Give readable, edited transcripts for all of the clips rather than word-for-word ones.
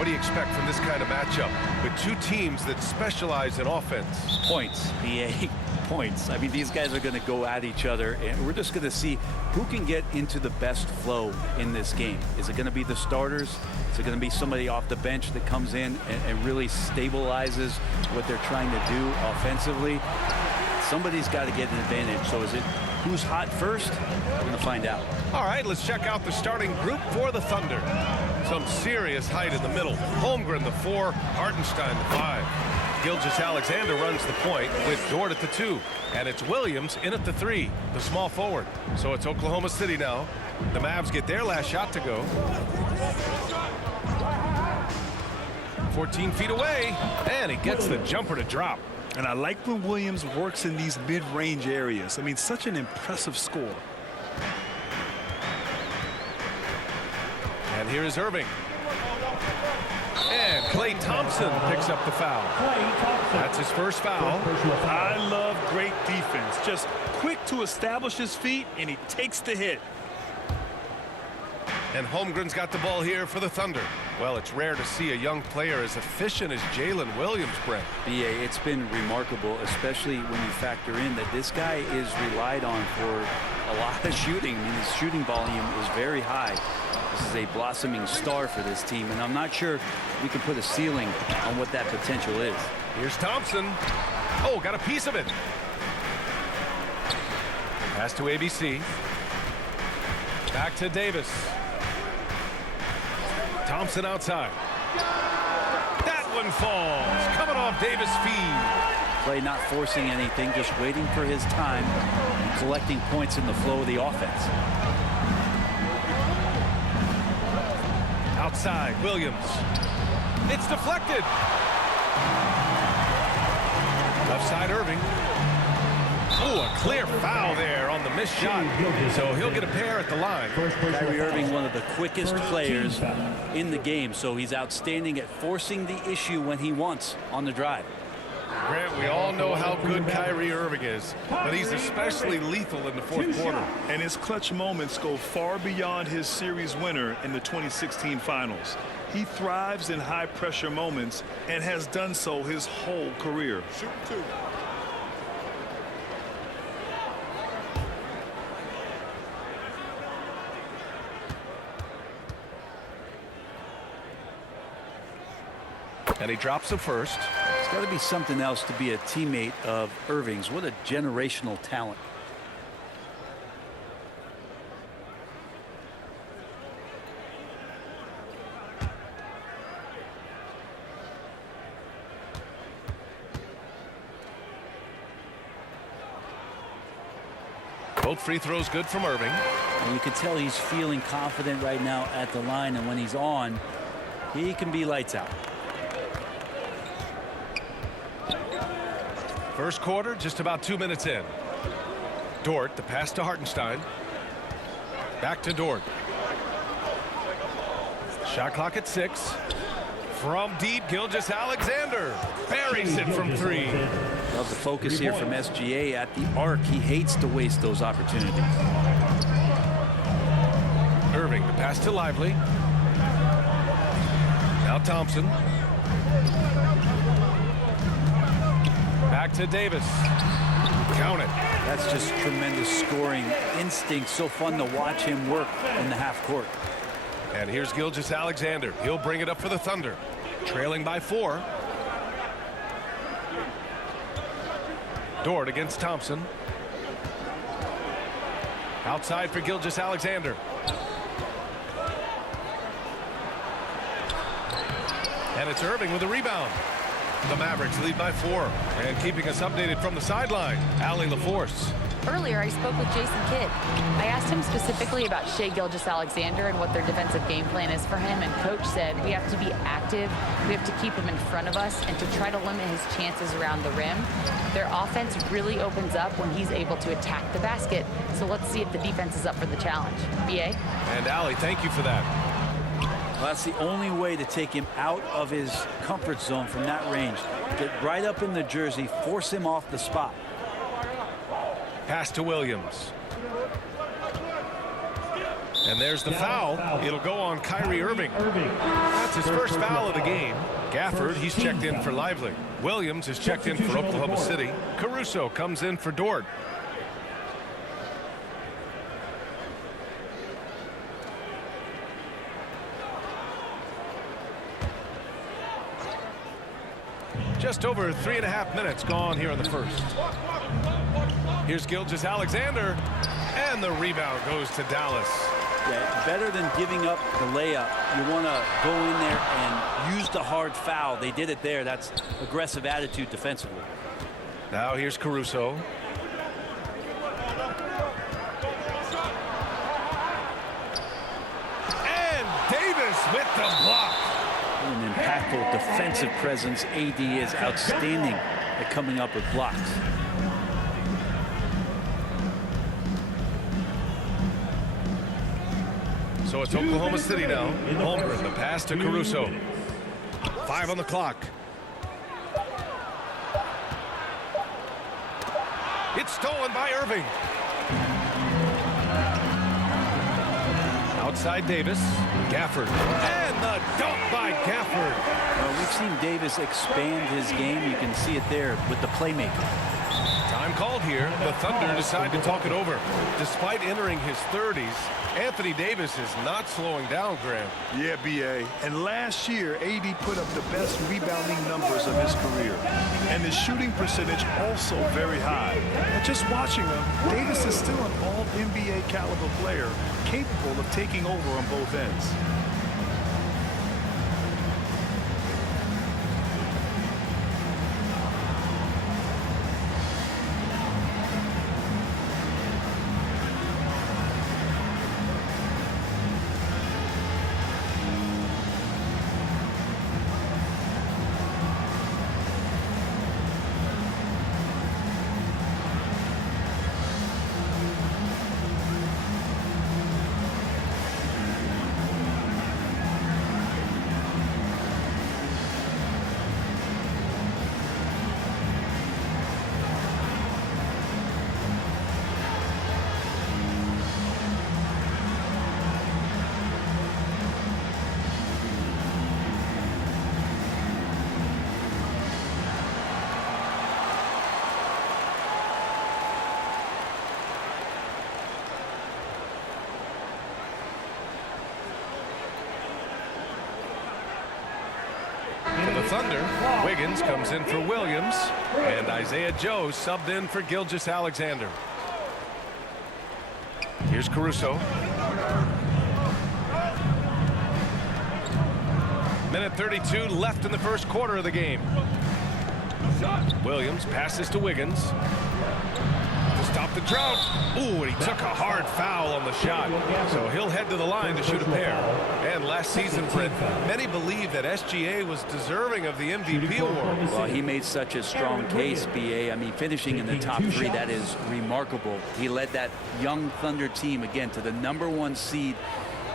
What do you expect from this kind of matchup with two teams that specialize in offense? Points, BA, points. I mean, these guys are going to go at each other, and we're just going to see who can get into the best flow in this game. Is it going to be the starters? Is it going to be somebody off the bench that comes in and really stabilizes what they're trying to do offensively? Somebody's got to get an advantage. So is it who's hot first? We're going to find out. All right, let's check out the starting group for the Thunder. Some serious height in the middle. Holmgren, the 4, Hartenstein, the 5. Gilgeous-Alexander runs the point with Dort at the 2. And it's Williams in at the 3, the small forward. So it's Oklahoma City now. The Mavs get their last shot to go. 14 feet away, and he gets the jumper to drop. And I like when Williams works in these mid-range areas. I mean, such an impressive score. And here is Irving. And Klay Thompson picks up the foul. That's his first foul. I love great defense. Just quick to establish his feet, and he takes the hit. And Holmgren's got the ball here for the Thunder. Well, it's rare to see a young player as efficient as Jalen Williams, Brett. BA, it's been remarkable, especially when you factor in that this guy is relied on for a lot of shooting. I mean, his shooting volume is very high. This is a blossoming star for this team, and I'm not sure we can put a ceiling on what that potential is. Here's Thompson. Oh, got a piece of it. Pass to ABC. Back to Davis. Thompson outside. That one falls. Coming off Davis' feed. Klay not forcing anything, just waiting for his time and collecting points in the flow of the offense. Outside, Williams. It's deflected. Left side, Irving. Oh, a clear foul there on the missed shot. So he'll get a pair at the line. Kyrie Irving, one of the quickest players in the game, so he's outstanding at forcing the issue when he wants on the drive. Grant, we all know how good Kyrie Irving is, but he's especially lethal in the fourth quarter. And his clutch moments go far beyond his series winner in the 2016 finals. He thrives in high-pressure moments and has done so his whole career. Shoot two. And he drops the first. It's got to be something else to be a teammate of Irving's. What a generational talent. Both free throws good from Irving. And you can tell he's feeling confident right now at the line, and when he's on, he can be lights out. First quarter, just about 2 minutes in. Dort, the pass to Hartenstein. Back to Dort. Shot clock at 6. From deep, Gilgeous-Alexander buries it from 3. Love the focus here from SGA at the arc. He hates to waste those opportunities. Irving, the pass to Lively. Now Thompson. Back to Davis. Count it. That's just tremendous scoring instinct. So fun to watch him work in the half court. And here's Gilgeous-Alexander. He'll bring it up for the Thunder. Trailing by 4. Dort against Thompson. Outside for Gilgeous-Alexander. And it's Irving with a rebound. The Mavericks lead by 4. And keeping us updated from the sideline, Allie LaForce. Earlier, I spoke with Jason Kidd. I asked him specifically about Shai Gilgeous-Alexander and what their defensive game plan is for him, and Coach said we have to be active, we have to keep him in front of us, and to try to limit his chances around the rim. Their offense really opens up when he's able to attack the basket, so let's see if the defense is up for the challenge. BA? And Allie, thank you for that. Well, that's the only way to take him out of his comfort zone from that range. Get right up in the jersey, force him off the spot. Pass to Williams. And there's the foul. It'll go on Kyrie Irving. That's his first foul of the game. Gafford, he's checked in for Lively. Williams is checked in for Oklahoma City. Caruso comes in for Dort. Just over 3.5 minutes gone here in the first. Here's Gilgeous-Alexander, and the rebound goes to Dallas. Yeah, better than giving up the layup, you want to go in there and use the hard foul. They did it there. That's aggressive attitude defensively. Now here's Caruso. And Davis with the block. An impactful defensive presence. AD is outstanding at coming up with blocks. So it's Oklahoma City now. Holmgren, the pass to Caruso. 5 on the clock. It's stolen by Irving. Outside Davis. Gafford. And the dunk by Gafford. Well, we've seen Davis expand his game. You can see it there with the playmaking. Time called here. The Thunder decide to talk it over. Despite entering his 30s, Anthony Davis is not slowing down, Graham. Yeah, B.A. And last year, AD put up the best rebounding numbers of his career. And his shooting percentage also very high. And just watching him, Davis is still an all-NBA caliber player, capable of taking over on both ends. Thunder. Wiggins comes in for Williams, and Isaiah Joe subbed in for Gilgeous-Alexander. Here's Caruso. Minute 32 left in the first quarter of the game. Williams passes to Wiggins to stop the drought. Ooh, and he took a hard foul on the shot. So he'll head to the line to shoot a pair. And last season, Fred, many believe that SGA was deserving of the MVP award. Well, he made such a strong case, B.A. I mean, finishing in the top 3, that is remarkable. He led that young Thunder team, again, to the #1 seed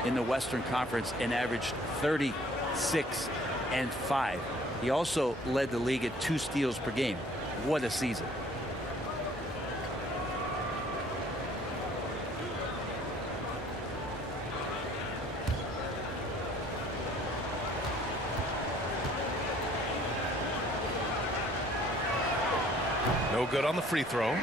in the Western Conference and averaged 36 and 5. He also led the league at 2 steals per game. What a season. No good on the free throw.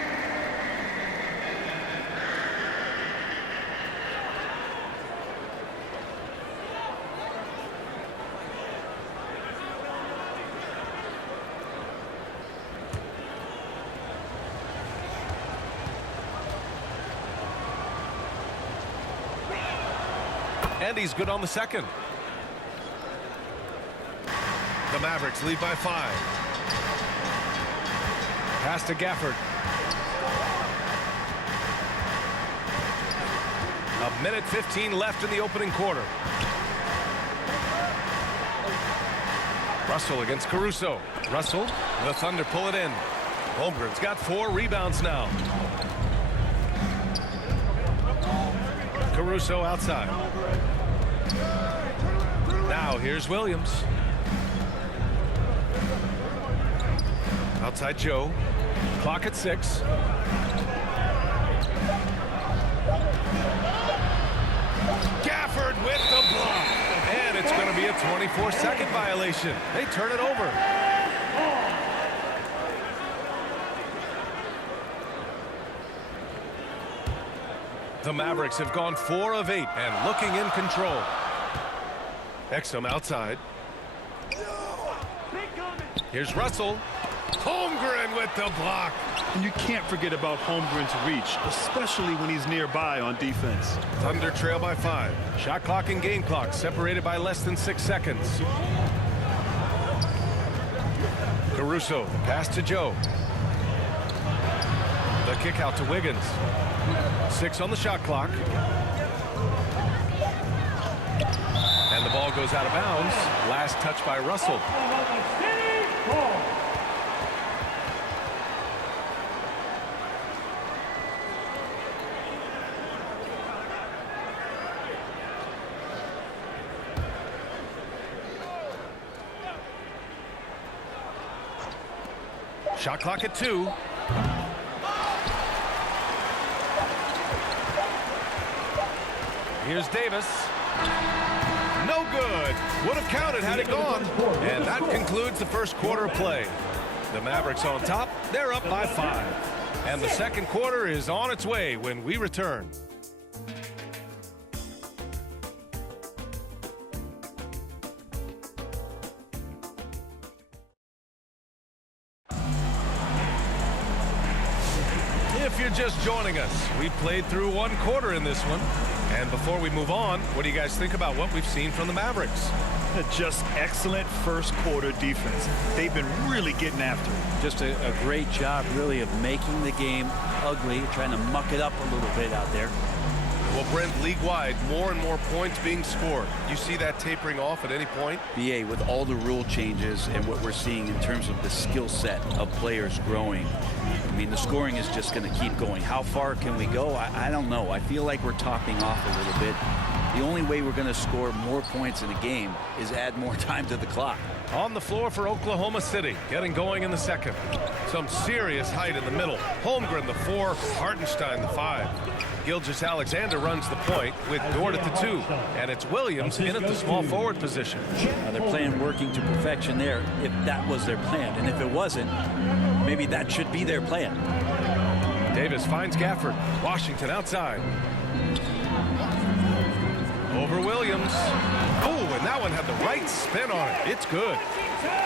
And he's good on the second. The Mavericks lead by 5. Pass to Gafford. A minute 15 left in the opening quarter. Russell against Caruso. Russell, the Thunder pull it in. Holmgren's got 4 rebounds now. Caruso outside. Now here's Williams. Outside Joe. Clock at 6. with the block. And it's going to be a 24-second violation. They turn it over. The Mavericks have gone 4 of 8 and looking in control. Exum outside. Here's Russell. Holmgren with the block. And you can't forget about Holmgren's reach, especially when he's nearby on defense. Thunder trail by 5. Shot clock and game clock separated by less than 6 seconds. Caruso, the pass to Joe. The kick out to Wiggins. 6 on the shot clock. And the ball goes out of bounds. Last touch by Russell. Shot clock at 2. Here's Davis. No good. Would have counted had it gone. And that concludes the first quarter of play. The Mavericks on top. They're up by 5. And the second quarter is on its way when we return. If you're just joining us, we played through 1 quarter in this one. And before we move on, what do you guys think about what we've seen from the Mavericks? Just excellent first quarter defense. They've been really getting after it. Just a great job, really, of making the game ugly, trying to muck it up a little bit out there. Well, Brent, league-wide, more and more points being scored. You see that tapering off at any point? BA, with all the rule changes and what we're seeing in terms of the skill set of players growing, I mean, the scoring is just going to keep going. How far can we go? I don't know. I feel like we're topping off a little bit. The only way we're going to score more points in a game is add more time to the clock. On the floor for Oklahoma City, getting going in the second. Some serious height in the middle. Holmgren, the 4, Hartenstein, the 5. Gilgeous-Alexander runs the point with Dort at the 2. And it's Williams in at the small forward position. They're playing working to perfection there, if that was their plan. And if it wasn't, maybe that should be their plan. Davis finds Gafford. Washington outside. Over Williams. Oh, and that one had the right spin on it. It's good.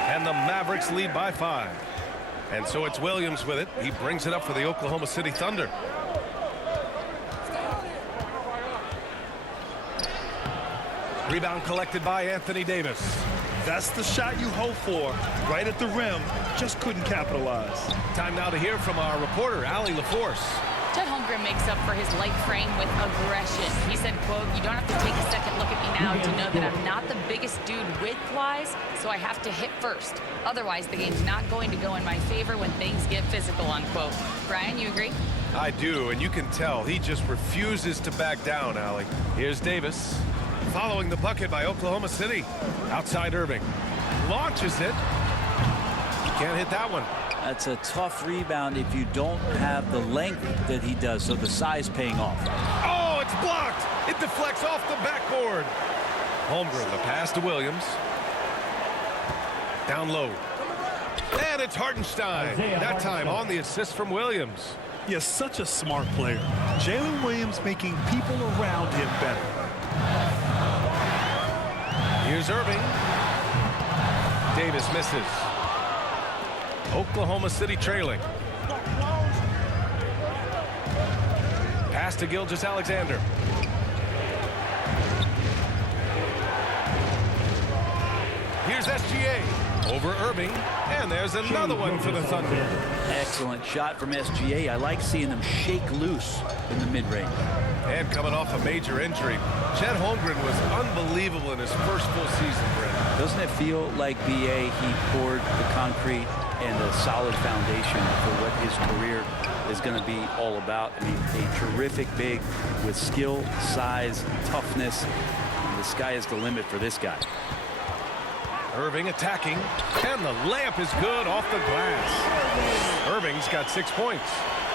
And the Mavericks lead by 5. And so it's Williams with it. He brings it up for the Oklahoma City Thunder. Rebound collected by Anthony Davis. That's the shot you hope for. Right at the rim. Just couldn't capitalize. Time now to hear from our reporter, Allie LaForce. Chet Holmgren makes up for his light frame with aggression. He said, quote, "You don't have to take a second look at me now to know that I'm not the biggest dude width-wise, so I have to hit first. Otherwise, the game's not going to go in my favor when things get physical," unquote. Brian, you agree? I do, and you can tell he just refuses to back down, Allie. Here's Davis. Following the bucket by Oklahoma City. Outside Irving. Launches it. Can't hit that one. That's a tough rebound if you don't have the length that he does, so the size paying off. Oh, it's blocked. It deflects off the backboard. Holmgren, the pass to Williams. Down low. And it's Hartenstein. That time on the assist from Williams. Yes, such a smart player. Jalen Williams making people around him better. Here's Irving. Davis misses. Oklahoma City trailing. Pass to Gilgeous-Alexander. Here's SGA. Over Irving. And there's another one for the Thunder. Excellent shot from SGA. I like seeing them shake loose in the mid-range. And coming off a major injury, Chet Holmgren was unbelievable in his first full season, Brent. Doesn't it feel like BA, he poured the concrete and a solid foundation for what his career is going to be all about? I mean, a terrific big with skill, size, toughness. And the sky is the limit for this guy. Irving attacking, and the layup is good off the glass. Irving's got 6 points.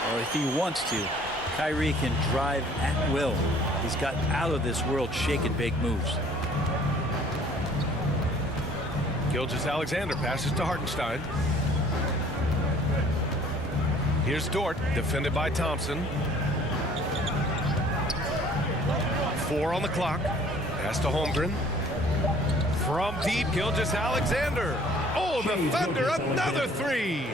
Well, if he wants to, Kyrie can drive at will. He's got out of this world shake and bake moves. Gilgeous-Alexander passes to Hartenstein. Here's Dort, defended by Thompson. 4 on the clock. Pass to Holmgren. From deep, Gilgeous-Alexander. Oh, the Thunder, another 3.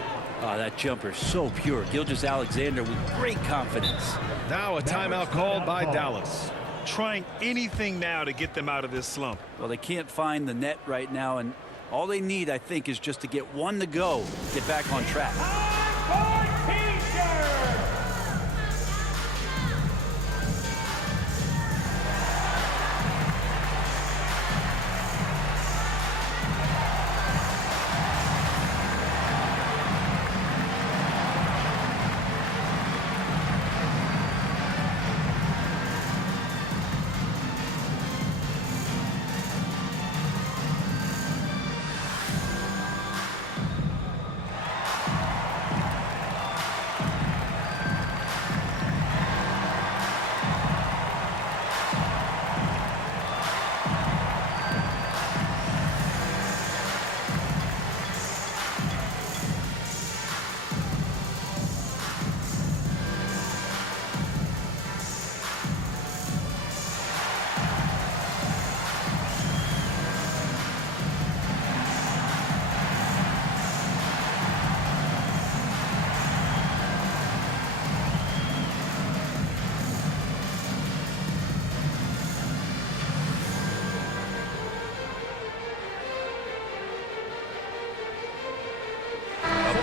Oh, that jumper so pure. Gilgeous-Alexander with great confidence. Now a timeout called by Dallas. Trying anything now to get them out of this slump. Well, they can't find the net right now, and all they need, I think, is just to get one to go, get back on track.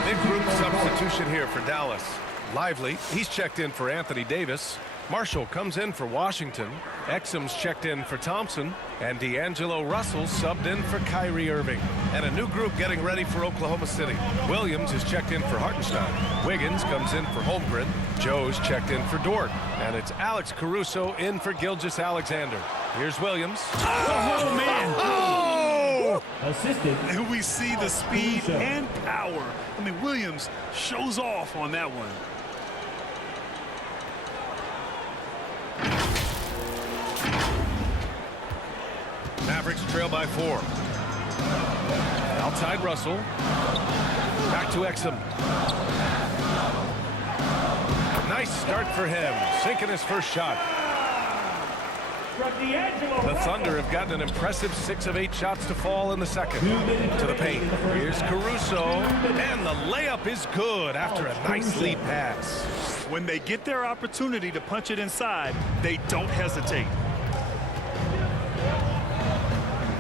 Big group substitution here for Dallas. Lively, he's checked in for Anthony Davis. Marshall comes in for Washington. Exum's checked in for Thompson. And D'Angelo Russell subbed in for Kyrie Irving. And a new group getting ready for Oklahoma City. Williams is checked in for Hartenstein. Wiggins comes in for Holmgren. Joe's checked in for Dort. And it's Alex Caruso in for Gilgeous-Alexander. Here's Williams. Oh, man. Oh! Assisted. And we see the speed and power. I mean, Williams shows off on that one. Mavericks trail by 4. Outside Russell. Back to Exum. Nice start for him. Sinking his first shot. The Thunder have gotten an impressive 6 of 8 shots to fall in the second. To the paint. Here's Caruso. And the layup is good after a nice lead pass. When they get their opportunity to punch it inside, they don't hesitate.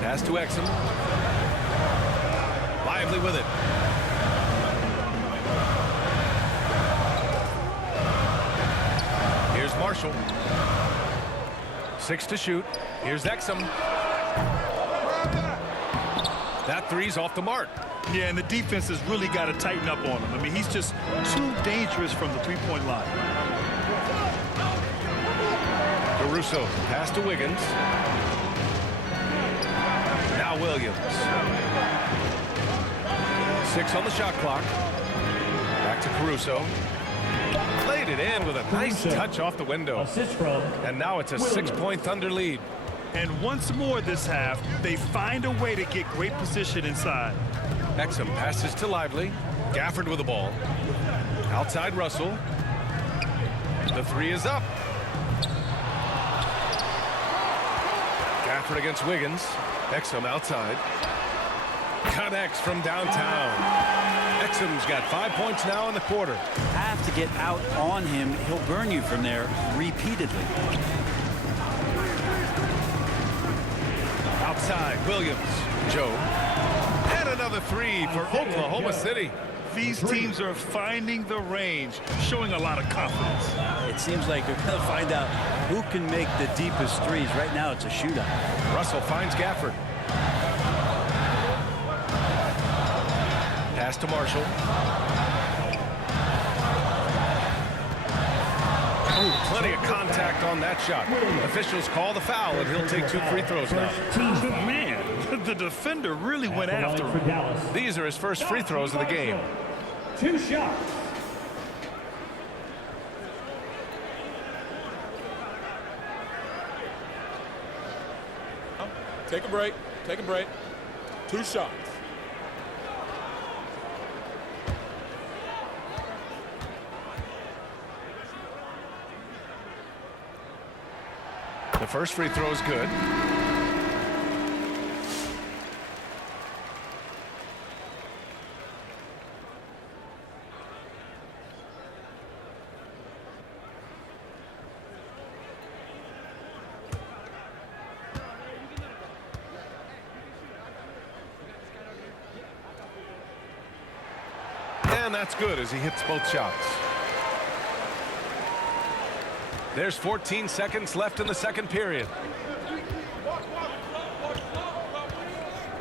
Pass to Exum. Lively with it. Here's Marshall. 6 to shoot. Here's Exum. That three's off the mark. Yeah, and the defense has really got to tighten up on him. I mean, he's just too dangerous from the three-point line. Caruso, pass to Wiggins. Now Williams. 6 on the shot clock. Back to Caruso. Laid it in with a nice touch off the window. Assist from. And now it's a 6-point Thunder lead. And once more this half, they find a way to get great position inside. Exum passes to Lively. Gafford with the ball. Outside Russell. The three is up. Gafford against Wiggins. Exum outside. Connects from downtown. Exum's got 5 points now in the quarter. Have to get out on him. He'll burn you from there repeatedly. Outside, Williams. Joe. And another three for Oklahoma City. These teams are finding the range, showing a lot of confidence. It seems like they're going to find out who can make the deepest threes. Right now, it's a shootout. Russell finds Gafford. Pass to Marshall. Ooh, plenty of contact on that shot. Officials call the foul, and he'll take 2 free throws now. Man, the defender really went after For him. Dallas. These are his first free throws of the game. 2 shots. Take a break. Take a break. 2 shots. The first free throw is good. And that's good as he hits both shots. There's 14 seconds left in the second period.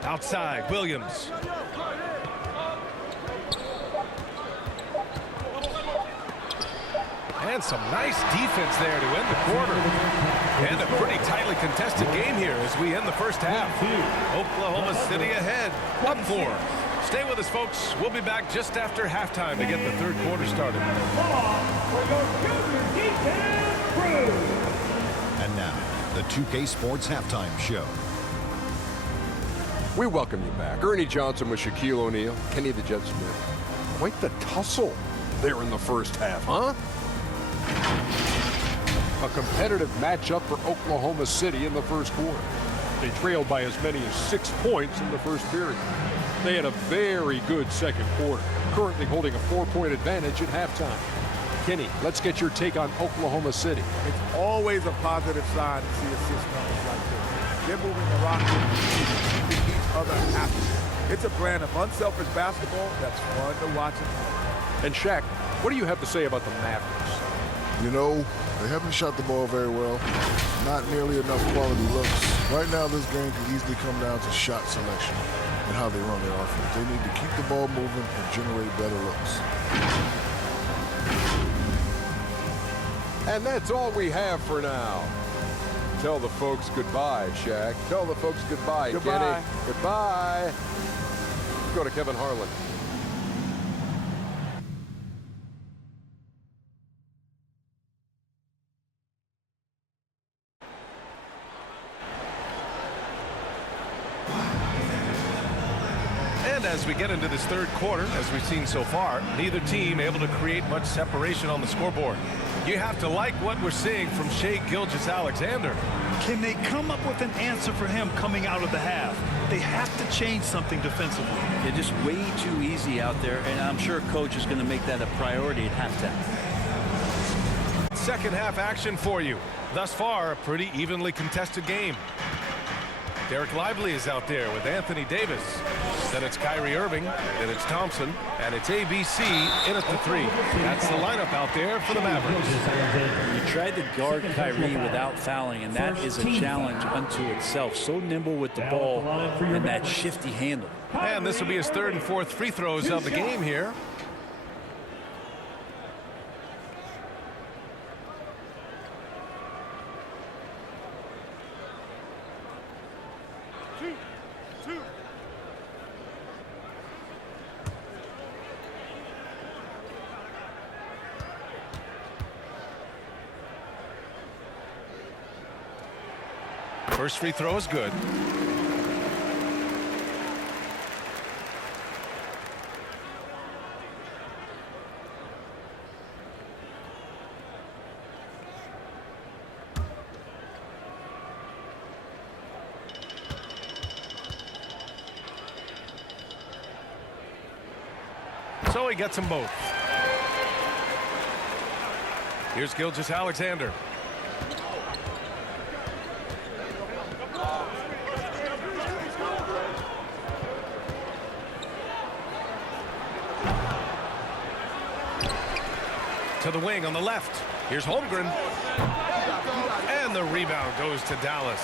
Outside, Williams. And some nice defense there to end the quarter. And a pretty tightly contested game here as we end the first half. Oklahoma City ahead, up 4. Stay with us, folks. We'll be back just after halftime to get the third quarter started. And now, the 2K Sports Halftime Show. We welcome you back. Ernie Johnson with Shaquille O'Neal, Kenny the Jet Smith. Quite the tussle there in the first half, huh? A competitive matchup for Oklahoma City in the first quarter. They trailed by as many as 6 points in the first period. They had a very good second quarter, currently holding a 4-point advantage at halftime. Kenny, let's get your take on Oklahoma City. It's always a positive sign to see assist numbers like this. They're moving the rock to keep each other happy. It's a brand of unselfish basketball that's fun to watch. And Shaq, what do you have to say about the Mavericks? You know, they haven't shot the ball very well. Not nearly enough quality looks. Right now, this game can easily come down to shot selection and how they run their offense. They need to keep the ball moving and generate better looks. And that's all we have for now. Tell the folks goodbye, Shaq. Tell the folks goodbye, Goodbye. Kenny. Goodbye. Let's go to Kevin Harlan. And as we get into this third quarter, as we've seen so far, neither team able to create much separation on the scoreboard. You have to like what we're seeing from Shai Gilgeous-Alexander. Can they come up with an answer for him coming out of the half? They have to change something defensively. They're just way too easy out there, and I'm sure coach is going to make that a priority at halftime. Second half action for you. Thus far, a pretty evenly contested game. Derek Lively is out there with Anthony Davis. Then it's Kyrie Irving. Then it's Thompson. And it's ABC in at the 3. That's the lineup out there for the Mavericks. You tried to guard Kyrie without fouling, and that is a challenge unto itself. So nimble with the ball and that shifty handle. And this will be his third and fourth free throws of the game here. First free throw is good. So he gets them both. Here's Gilgeous-Alexander. To the wing on the left. Here's Holmgren. And the rebound goes to Dallas.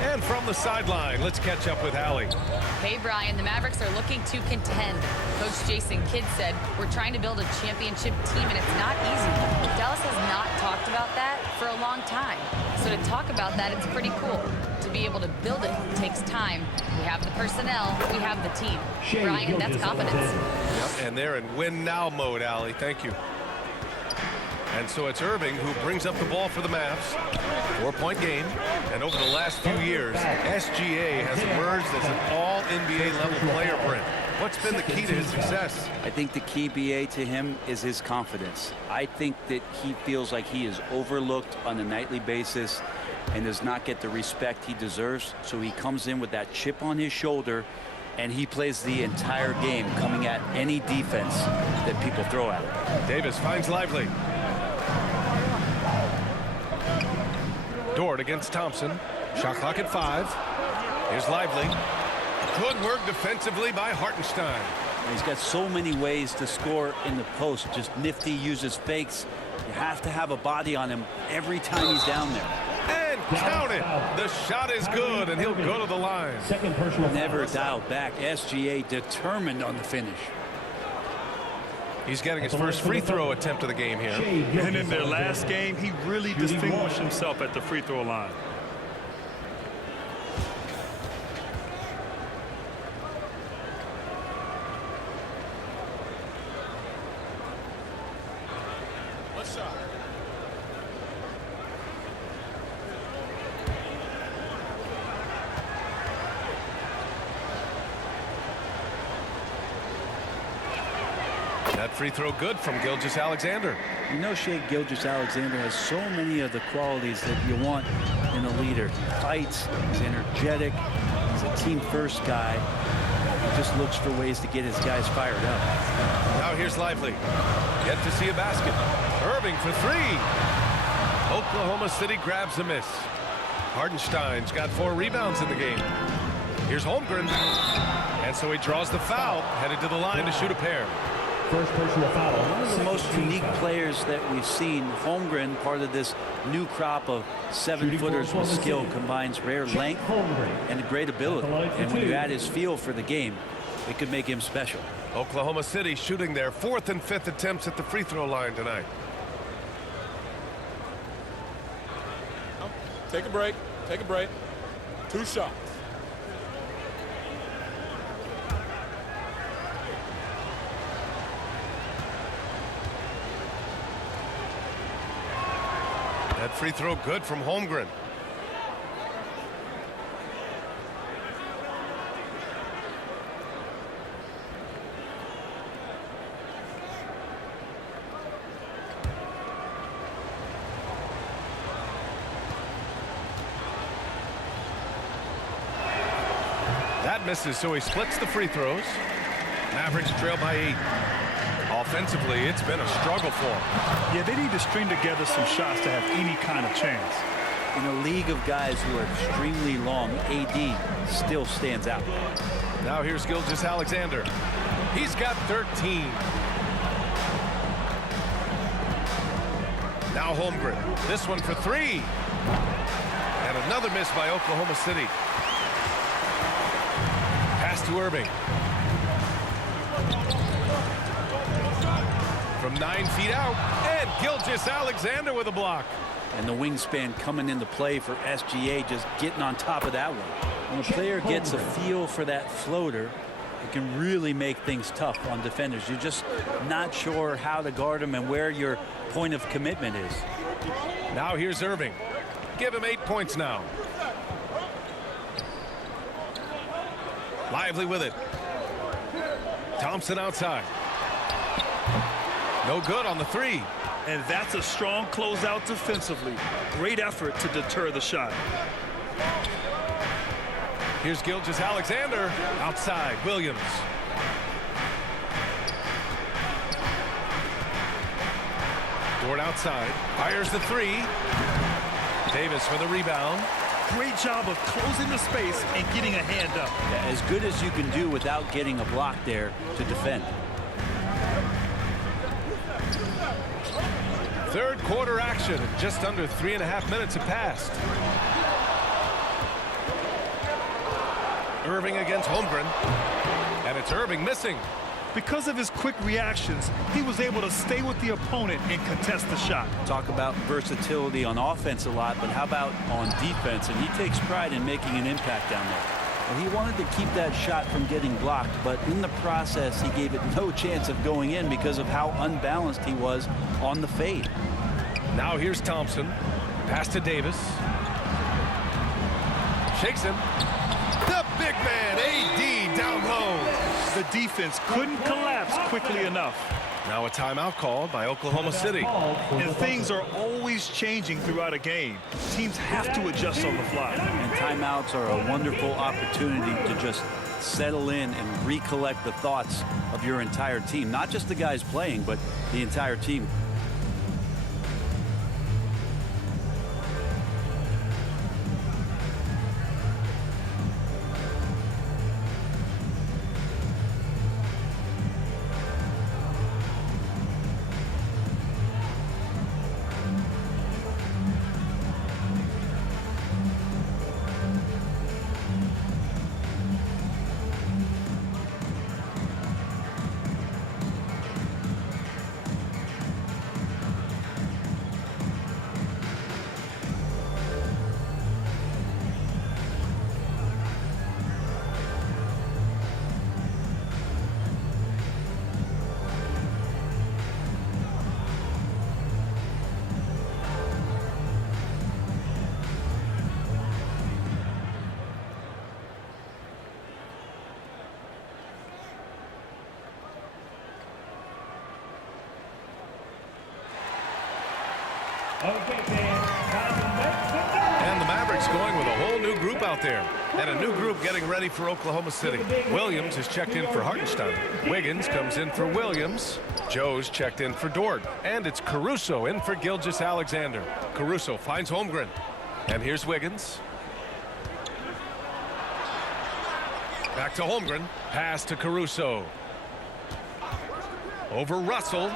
And from the sideline, let's catch up with Allie. Hey, Brian, the Mavericks are looking to contend. Coach Jason Kidd said, we're trying to build a championship team, and it's not easy. Dallas has not talked about that for a long time. So to talk about that, it's pretty cool. To be able to build it takes time. We have the personnel. We have the team. Brian, that's confidence. Yep, and they're in win-now mode, Allie. Thank you. And so it's Irving who brings up the ball for the Mavs. 4-point game. And over the last few years, SGA has emerged as an all-NBA level player for him. What's been the key to his success? I think the key, BA, to him is his confidence. I think that he feels like he is overlooked on a nightly basis and does not get the respect he deserves. So he comes in with that chip on his shoulder, and he plays the entire game coming at any defense that people throw at him. Davis finds Lively. Dort against Thompson. Shot clock at 5. Here's Lively. Good work defensively by Hartenstein. He's got so many ways to score in the post. Just nifty, uses fakes. You have to have a body on him every time he's down there. And count it. The shot is good, and he'll go to the line. Second personal Never foul. dialed back. SGA determined on the finish. He's getting his first free throw attempt of the game here. And in their last game, he really distinguished himself at the free throw line. That free throw good from Gilgeous-Alexander. You know, Shai Gilgeous-Alexander has so many of the qualities that you want in a leader. He fights, he's energetic, he's a team-first guy. He just looks for ways to get his guys fired up. Now here's Lively. Yet to see a basket. Irving for 3. Oklahoma City grabs a miss. Hartenstein's got 4 rebounds in the game. Here's Holmgren. And so he draws the foul, headed to the line to shoot a pair. First personal foul. One of the most unique players that we've seen. Holmgren, part of this new crop of 7-footers with skill, combines rare length and great ability. And when you add his feel for the game, it could make him special. Oklahoma City shooting their 4th and 5th attempts at the free throw line tonight. Take a break. Take a break. 2 shots. That free throw good from Holmgren. That misses, so he splits the free throws. Mavericks trail by 8. Offensively, it's been a struggle for them. Yeah, they need to string together some shots to have any kind of chance. In a league of guys who are extremely long, AD still stands out. Now here's Gilgeous-Alexander. He's got 13. Now Holmgren. This one for 3. And another miss by Oklahoma City. Pass to Irving. From 9 feet out, and Gilgeous-Alexander with a block. And the wingspan coming into play for SGA, just getting on top of that one. When a player gets a feel for that floater, it can really make things tough on defenders. You're just not sure how to guard them and where your point of commitment is. Now here's Irving. Give him 8 points now. Lively with it. Thompson outside. No good on the 3. And that's a strong closeout defensively. Great effort to deter the shot. Here's Gilgeous-Alexander outside. Williams. Dort outside. Fires the 3. Davis for the rebound. Great job of closing the space and getting a hand up. Yeah, as good as you can do without getting a block there to defend. Third quarter action. Just under 3.5 minutes have passed. Irving against Holmgren. And it's Irving missing. Because of his quick reactions, he was able to stay with the opponent and contest the shot. Talk about versatility on offense a lot, but how about on defense? And he takes pride in making an impact down there. Well, he wanted to keep that shot from getting blocked, but in the process, he gave it no chance of going in because of how unbalanced he was on the fade. Now here's Thompson. Pass to Davis. Shakes him. The big man, AD, down low. The defense couldn't collapse quickly enough. Now a timeout called by Oklahoma City. And things are always changing throughout a game. Teams have to adjust on the fly. And timeouts are a wonderful opportunity to just settle in and recollect the thoughts of your entire team. Not just the guys playing, but the entire team. And the Mavericks going with a whole new group out there. And a new group getting ready for Oklahoma City. Williams is checked in for Hartenstein. Wiggins comes in for Williams. Joe's checked in for Dort. And it's Caruso in for Gilgeous-Alexander. Caruso finds Holmgren. And here's Wiggins. Back to Holmgren. Pass to Caruso. Over Russell.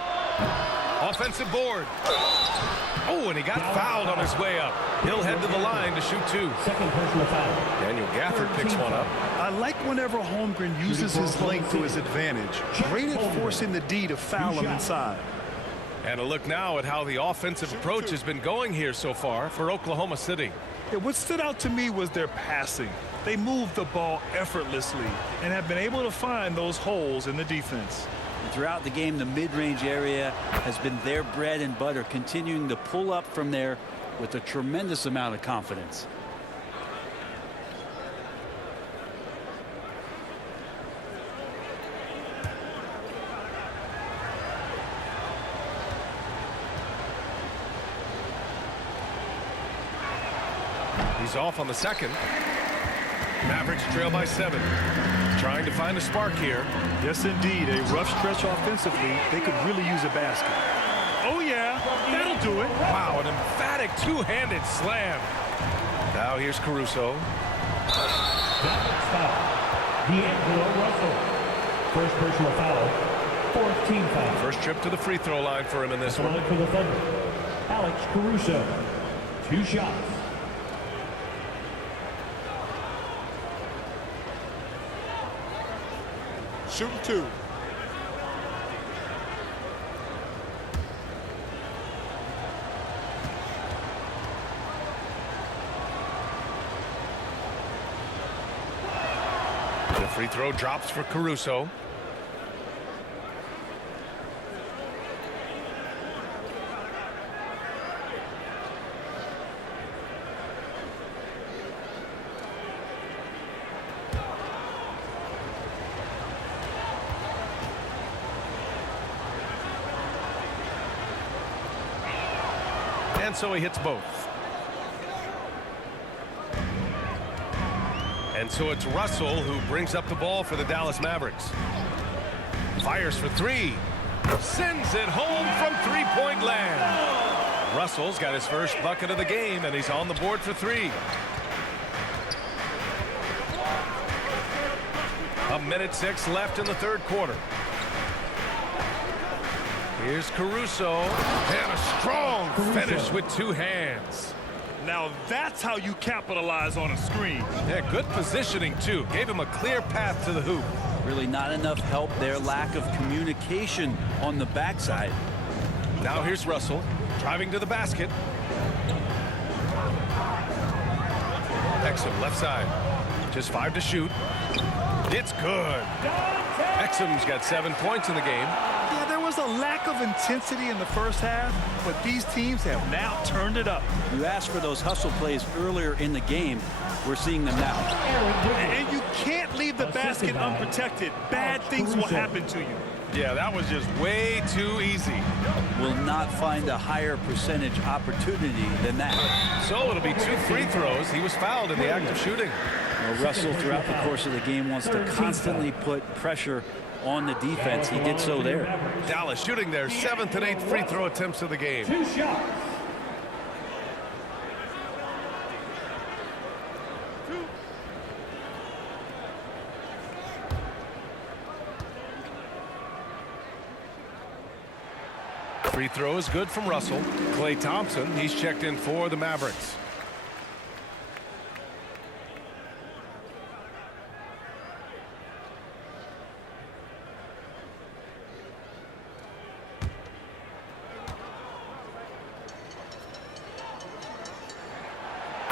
Offensive board. Oh, and he got fouled on his way up. He'll head to the line to shoot two. Second personal foul. Daniel Gafford picks one up. I like whenever Holmgren uses his length to his advantage. Great at forcing the D to foul him inside. And a look now at how the offensive approach has been going here so far for Oklahoma City. Yeah, what stood out to me was their passing. They moved the ball effortlessly and have been able to find those holes in the defense. Throughout the game, the mid-range area has been their bread and butter, continuing to pull up from there with a tremendous amount of confidence. He's off on the second. Mavericks trail by 7. Trying to find a spark here. Yes, indeed. A rough stretch offensively. They could really use a basket. Oh, yeah. That'll do it. Wow, an emphatic two-handed slam. Now here's Caruso. Foul. D'Angelo Russell. First personal foul. Fourth team foul. First trip to the free throw line for him in this one. For the Thunder, Alex Caruso. 2 shots. Shooting two. The free throw drops for Caruso. And so he hits both. And so it's Russell who brings up the ball for the Dallas Mavericks. Fires for 3. Sends it home from three-point land. Russell's got his first bucket of the game, and he's on the board for 3. A minute 6 left in the third quarter. Here's Caruso, and a strong finish with 2 hands. Now that's how you capitalize on a screen. Yeah, good positioning, too. Gave him a clear path to the hoop. Really not enough help there. Lack of communication on the backside. Now here's Russell, driving to the basket. Exum left side. Just 5 to shoot. It's good. Exum's got 7 points in the game. Yeah, there was a lack of intensity in the first half, but these teams have now turned it up. You asked for those hustle plays earlier in the game. We're seeing them now. And you can't leave the basket unprotected. Bad things will happen to you. Yeah, that was just way too easy. Will not find a higher percentage opportunity than that. So it'll be 2 free throws. He was fouled in the act of shooting. Well, Russell, throughout the course of the game, wants to constantly put pressure on the defense. He did so there. Dallas shooting their 7th and 8th free throw attempts of the game. 2 shots. Free throw is good from Russell. Klay Thompson, he's checked in for the Mavericks.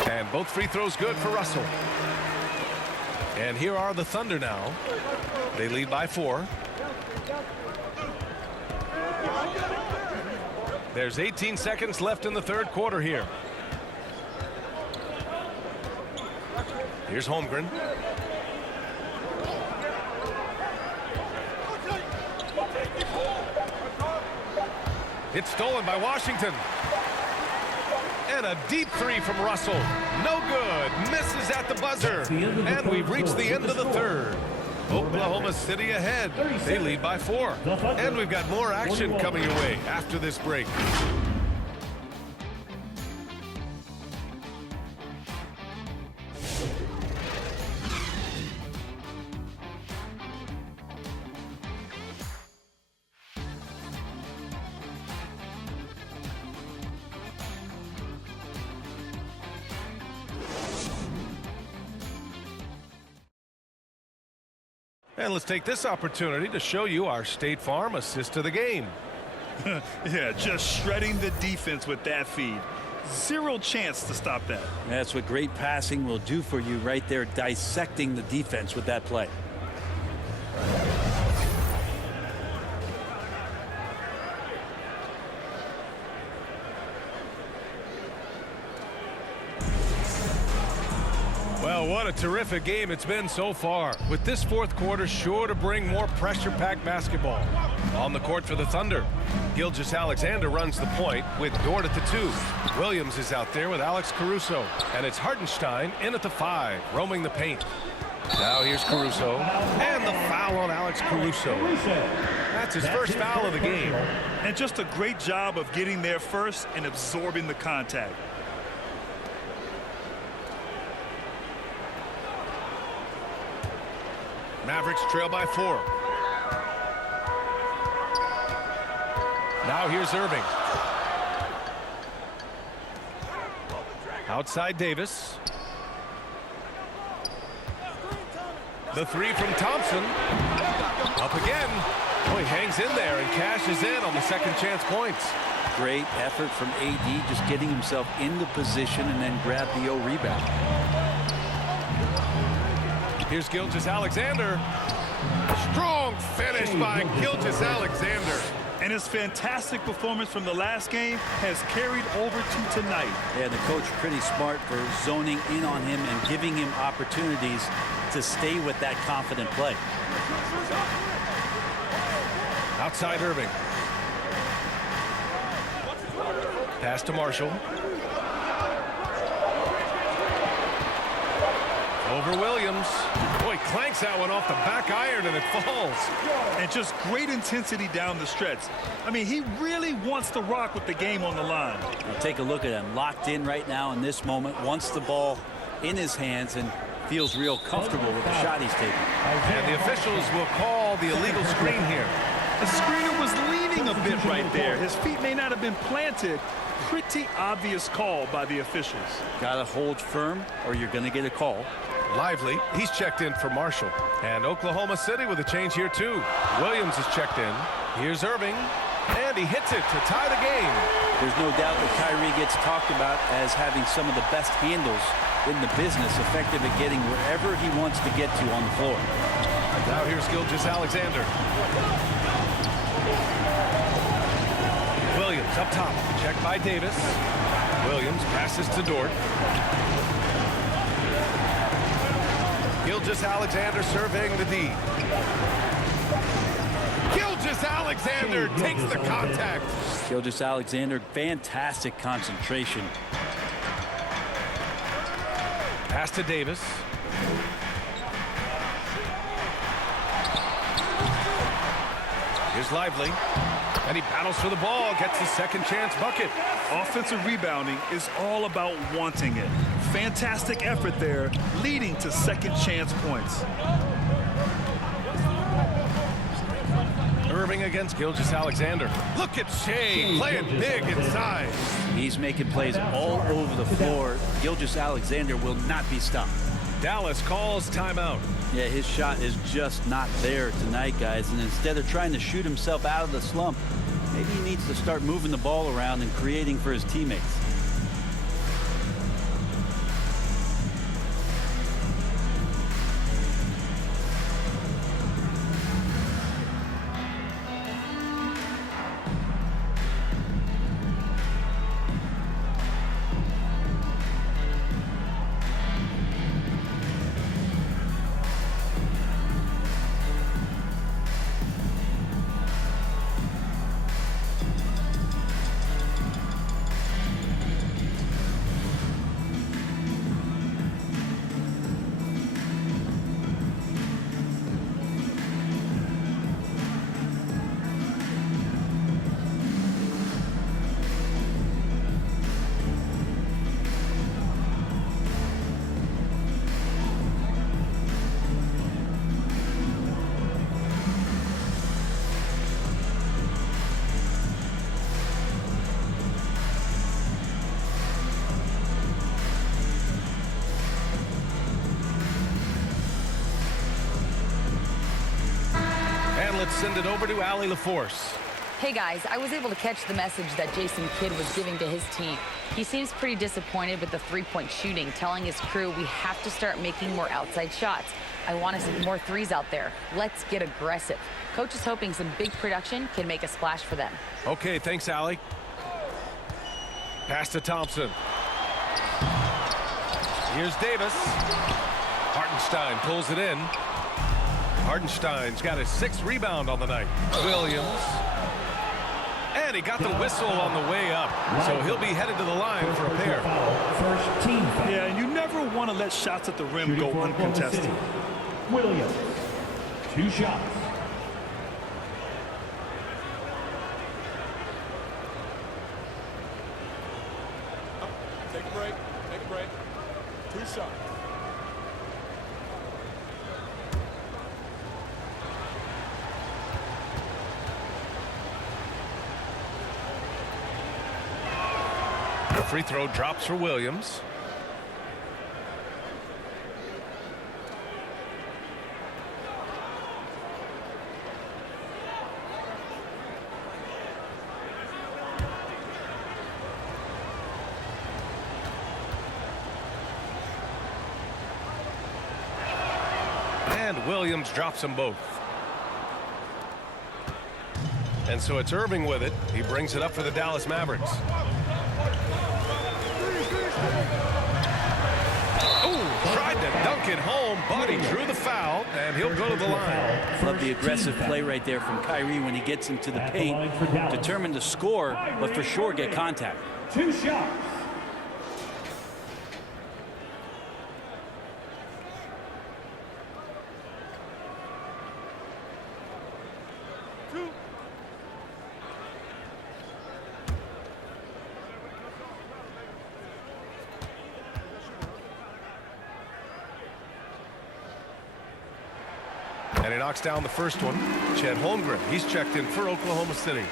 And both free throws good for Russell. And here are the Thunder now. They lead by 4. There's 18 seconds left in the 3rd quarter here. Here's Holmgren. It's stolen by Washington. And a deep 3 from Russell. No good. Misses at the buzzer. And we've reached the end of the 3rd. Oklahoma City ahead. They lead by 4. And we've got more action coming your way after this break. And let's take this opportunity to show you our State Farm assist of the game. Yeah, just shredding the defense with that feed. Zero chance to stop that. That's what great passing will do for you right there, dissecting the defense with that play. Well, what a terrific game it's been so far, with this 4th quarter sure to bring more pressure-packed basketball. On the court for the Thunder, Gilgeous-Alexander runs the point with Dort at the 2. Williams is out there with Alex Caruso, and it's Hartenstein in at the 5, roaming the paint. Now here's Caruso, and the foul on Alex Caruso. That's his first foul of the game. And just a great job of getting there first and absorbing the contact. Mavericks trail by 4. Now here's Irving. Outside Davis. The 3 from Thompson. Up again. Oh, he hangs in there and cashes in on the second chance points. Great effort from AD, just getting himself into position and then grab the rebound. Here's Gilgeous-Alexander. Strong finish by Gilgeous-Alexander. And his fantastic performance from the last game has carried over to tonight. Yeah, the coach pretty smart for zoning in on him and giving him opportunities to stay with that confident play. Outside Irving. Pass to Marshall. Over Williams. Boy, clanks that one off the back iron and it falls. And just great intensity down the stretch. I mean, he really wants to rock with the game on the line. Well, take a look at him. Locked in right now in this moment. Wants the ball in his hands and feels real comfortable with the shot he's taking. And the officials will call the illegal screen here. The screener was leaning a bit right there. His feet may not have been planted. Pretty obvious call by the officials. Got to hold firm or you're going to get a call. Lively, he's checked in for Marshall. And Oklahoma City with a change here too. Williams is checked in. Here's Irving. And he hits it to tie the game. There's no doubt that Kyrie gets talked about as having some of the best handles in the business, effective at getting wherever he wants to get to on the floor. Now here's Gilgeous-Alexander. Williams up top, checked by Davis. Williams passes to Dort. Gilgeous-Alexander surveying the D. Gilgeous-Alexander takes the contact. Gilgeous-Alexander, fantastic concentration. Pass to Davis. Here's Lively. And he battles for the ball, gets his second chance bucket. Offensive rebounding is all about wanting it. Fantastic effort there, leading to second chance points. Irving against Gilgeous-Alexander. Look at Shea playing big inside. He's making plays all over the floor. Gilgeous-Alexander will not be stopped. Dallas calls timeout. Yeah, his shot is just not there tonight, guys. And instead of trying to shoot himself out of the slump, maybe he needs to start moving the ball around and creating for his teammates. Let's send it over to Allie LaForce. Hey guys, I was able to catch the message that Jason Kidd was giving to his team. He seems pretty disappointed with the three-point shooting, telling his crew we have to start making more outside shots. I want to see more threes out there. Let's get aggressive. Coach is hoping some big production can make a splash for them. Okay, thanks, Allie. Pass to Thompson. Here's Davis. Hartenstein pulls it in. Hartenstein's got his 6th rebound on the night. Williams. And he got the whistle on the way up. So he'll be headed to the line for a pair. First team foul. Yeah, and you never want to let shots at the rim go uncontested. Williams, 2 shots. Take a break. Take a break. 2 shots. The free throw drops for Williams. And Williams drops them both. And so it's Irving with it. He brings it up for the Dallas Mavericks. Oh, tried to dunk it home, but he drew the foul, and he'll go to the line. Love the aggressive play right there from Kyrie when he gets into the paint. Determined to score, but for sure get contact. 2 shots. And he knocks down the first one. Chet Holmgren, he's checked in for Oklahoma City.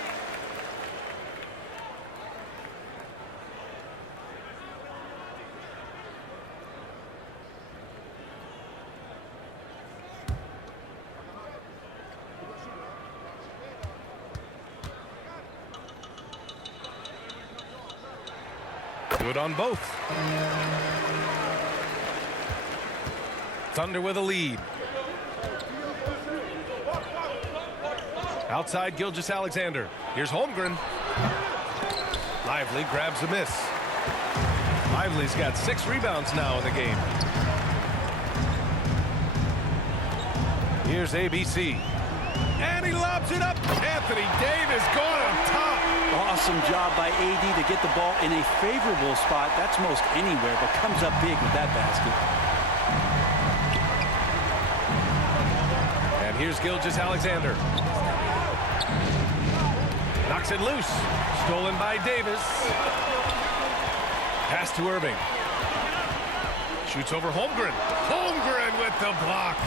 Good on both. Thunder with a lead. Outside Gilgeous-Alexander. Here's Holmgren. Lively grabs a miss. Lively's got 6 rebounds now in the game. Here's ABC. And he lobs it up. Anthony Davis going on top. Awesome job by AD to get the ball in a favorable spot. That's most anywhere, but comes up big with that basket. And here's Gilgeous-Alexander. Knocks it loose. Stolen by Davis. Pass to Irving. Shoots over Holmgren. Holmgren with the block.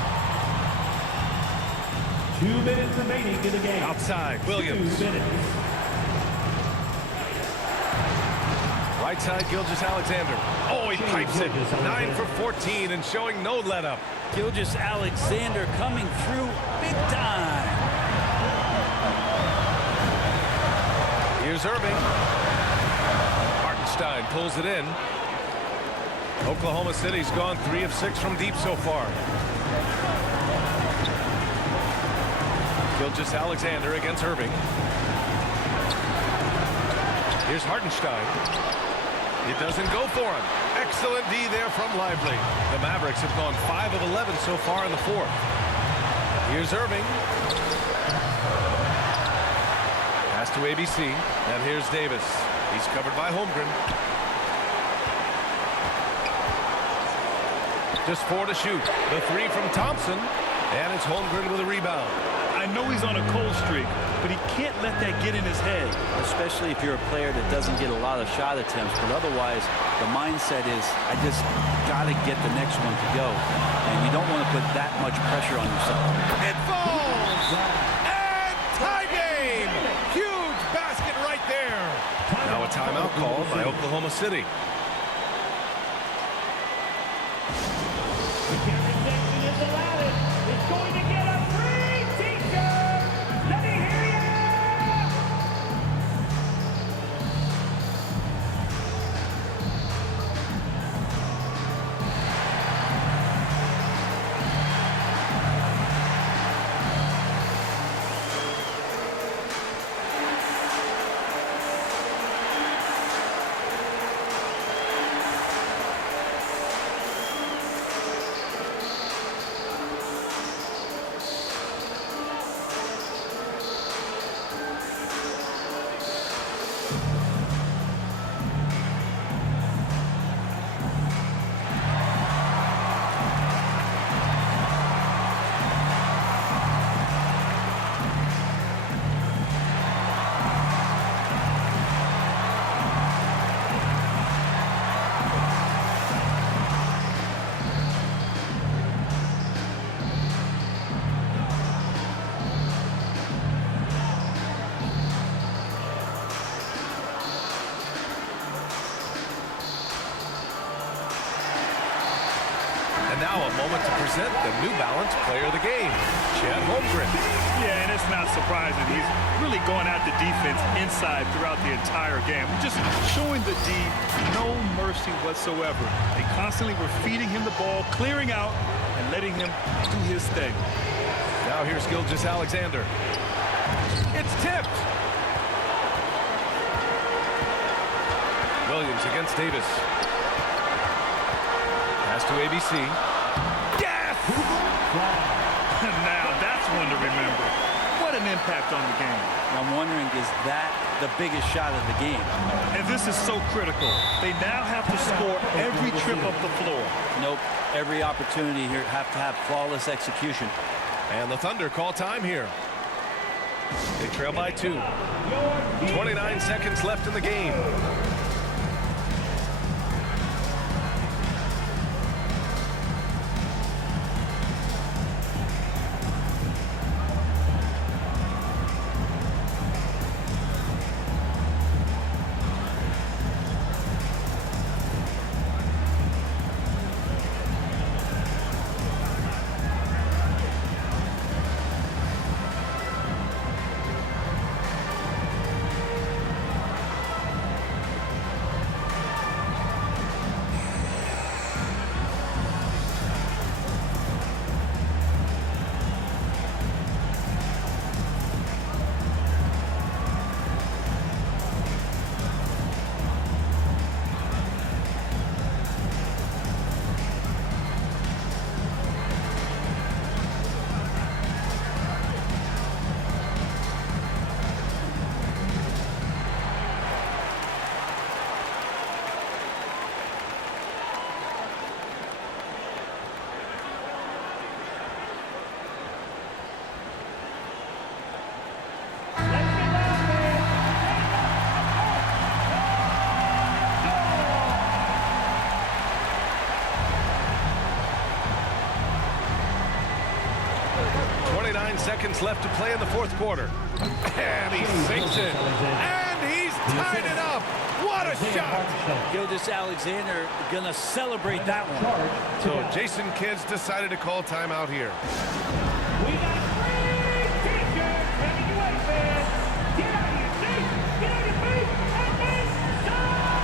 2 minutes remaining in the game. Outside, Williams. 2 minutes. Right side, Gilgeous-Alexander. Oh, he pipes it. 9 for 14 and showing no let-up. Gilgeous-Alexander coming through big time. Here's Irving. Hartenstein pulls it in. Oklahoma City's gone 3 of 6 from deep so far. Gilgeous-Alexander against Irving. Here's Hartenstein. It doesn't go for him. Excellent D there from Lively. The Mavericks have gone 5 of 11 so far in the fourth. Here's Irving. Pass to ABC. And here's Davis. He's covered by Holmgren. Just 4 to shoot. The 3 from Thompson. And it's Holmgren with a rebound. I know he's on a cold streak, but he can't let that get in his head. Especially if you're a player that doesn't get a lot of shot attempts, but otherwise the mindset is I just got to get the next one to go, and you don't want to put that much pressure on yourself. It falls! And tie game! Huge basket right there. Now a timeout called by Oklahoma City. The camera section is allowed. It's going to get a free t-shirt. Let me hear ya! Now a moment to present the New Balance Player of the Game, Chad Holmgren. Yeah, and it's not surprising. He's really going at the defense inside throughout the entire game. Just showing the D no mercy whatsoever. They constantly were feeding him the ball, clearing out, and letting him do his thing. Now here's Gilgeous-Alexander. It's tipped. Williams against Davis. Pass to ABC. Yes! Now that's one to remember. What an impact on the game. I'm wondering, is that the biggest shot of the game? And this is so critical. They now have to score every trip up the floor. Nope. Every opportunity here have to have flawless execution. And the Thunder call time here. They trail by 2. 29 seconds left in the game. 29 seconds left to play in the fourth quarter. And he sinks it. And he's tied it up. What a shot. Gilgeous-Alexander going to celebrate that one. So Jason Kidd's decided to call timeout here. We got free t-shirts coming your way, fans. Get out of your seat, get on your feet, and make some noise!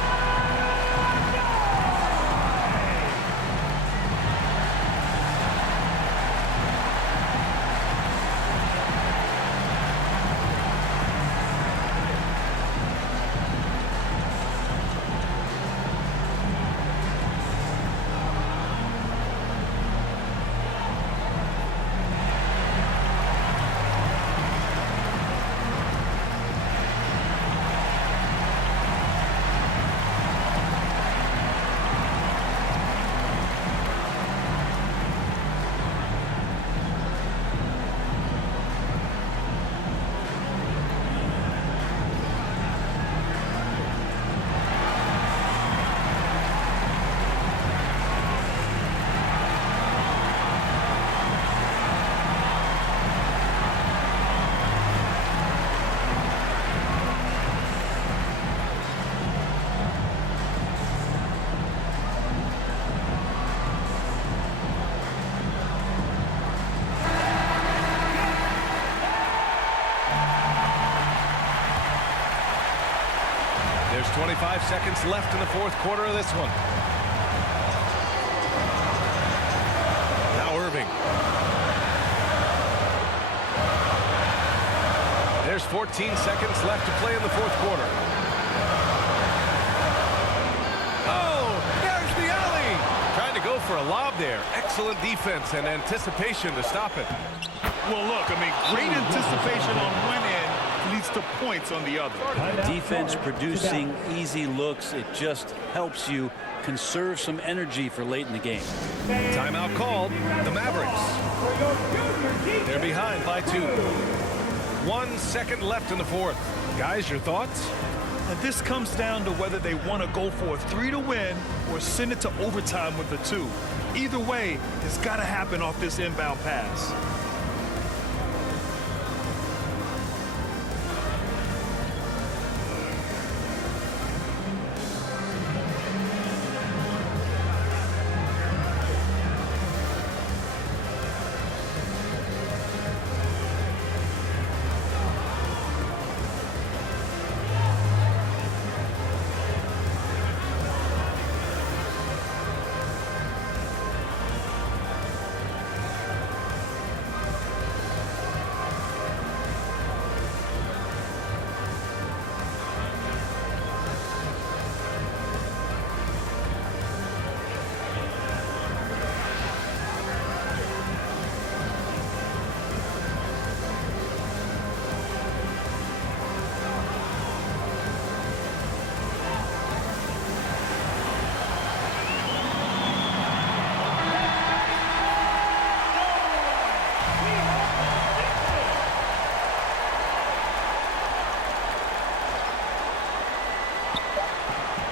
There's 25 seconds left in the fourth quarter of this one. Now Irving. There's 14 seconds left to play in the fourth quarter. Oh, there's the alley. Trying to go for a lob there. Excellent defense and anticipation to stop it. Well, look, I mean, great anticipation on one end leads to points on the other. Defense producing easy looks. It just helps you conserve some energy for late in the game. Timeout called. The Mavericks. They're behind by 2. 1 second left in the fourth. Guys, your thoughts? And this comes down to whether they want to go for a 3 to win or send it to overtime with a 2. Either way, it's got to happen off this inbound pass.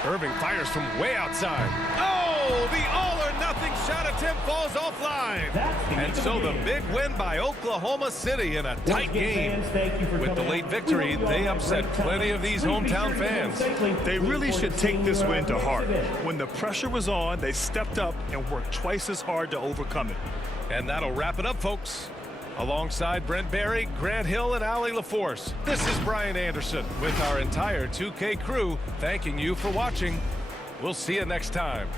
Irving fires from way outside. Oh, the all-or-nothing shot attempt falls offline. And so the big win by Oklahoma City in a tight game. With the late victory, they upset plenty of these hometown fans. They really should take this win to heart. When the pressure was on, they stepped up and worked twice as hard to overcome it. And that'll wrap it up, folks. Alongside Brent Barry, Grant Hill, and Allie LaForce, this is Brian Anderson with our entire 2K crew thanking you for watching. We'll see you next time.